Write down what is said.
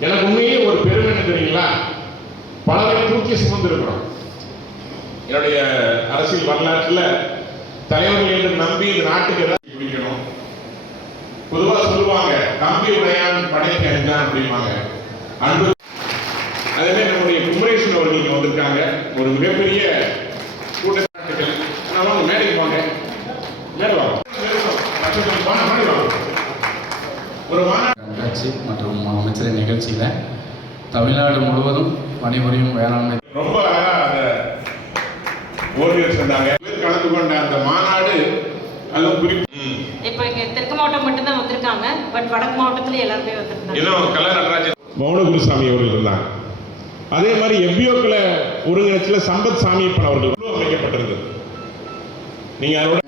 எனக்கு உண்மையே ஒரு பெருமை தெரியுங்களா? பலரை தூக்கி சுமந்திருக்கிறோம். என்னுடைய அரசியல் வரலாற்றுல தலைவர்கள் என்று நம்பி இந்த நாட்டுக்கு ஏதாவது பிடிக்கணும்? பொதுவாக சொல்லுவாங்க நம்பி உடையான் படைக்க என்ன அப்படிம்பாங்க. அன்பு. அதே நம்முடைய குமரேசன் அவர்கள் இங்கே வந்திருக்காங்க. ஒரு மிகப்பெரிய கூட்டத்தில். அவங்க மேடைக்கு போங்க மேலே வாங்க. மேலே வாங்க. ஒரு மாநாடு கண்காட்சி மற்றும் அமைச்சரின் நிகழ்ச்சியில் தமிழ்நாடு முழுவதும் பணிபுரியும் வேளாண்மை ரொம்ப அழகா அந்த ஓரியர் சொன்னாங்க. பேர் கலந்து கொண்ட அந்த மாநாடு அதுவும் குறிப்பு. இப்போ இங்க தெற்கு மாவட்டம் மட்டும்தான் வந்திருக்காங்க. பட் வடக்கு மாவட்டத்துல எல்லாருமே வந்திருக்காங்க இன்னும் கல்ல நடராஜன். மௌனகுருசாமி அவர்கள் இருந்தாங்க. அதே மாதிரி எவ்வியோக்களை ஒருங்கிணைச்சில் சம்பத் சாமியப்பன் அவர்கள் அமைக்கப்பட்டிருந்தது நீங்க அதோட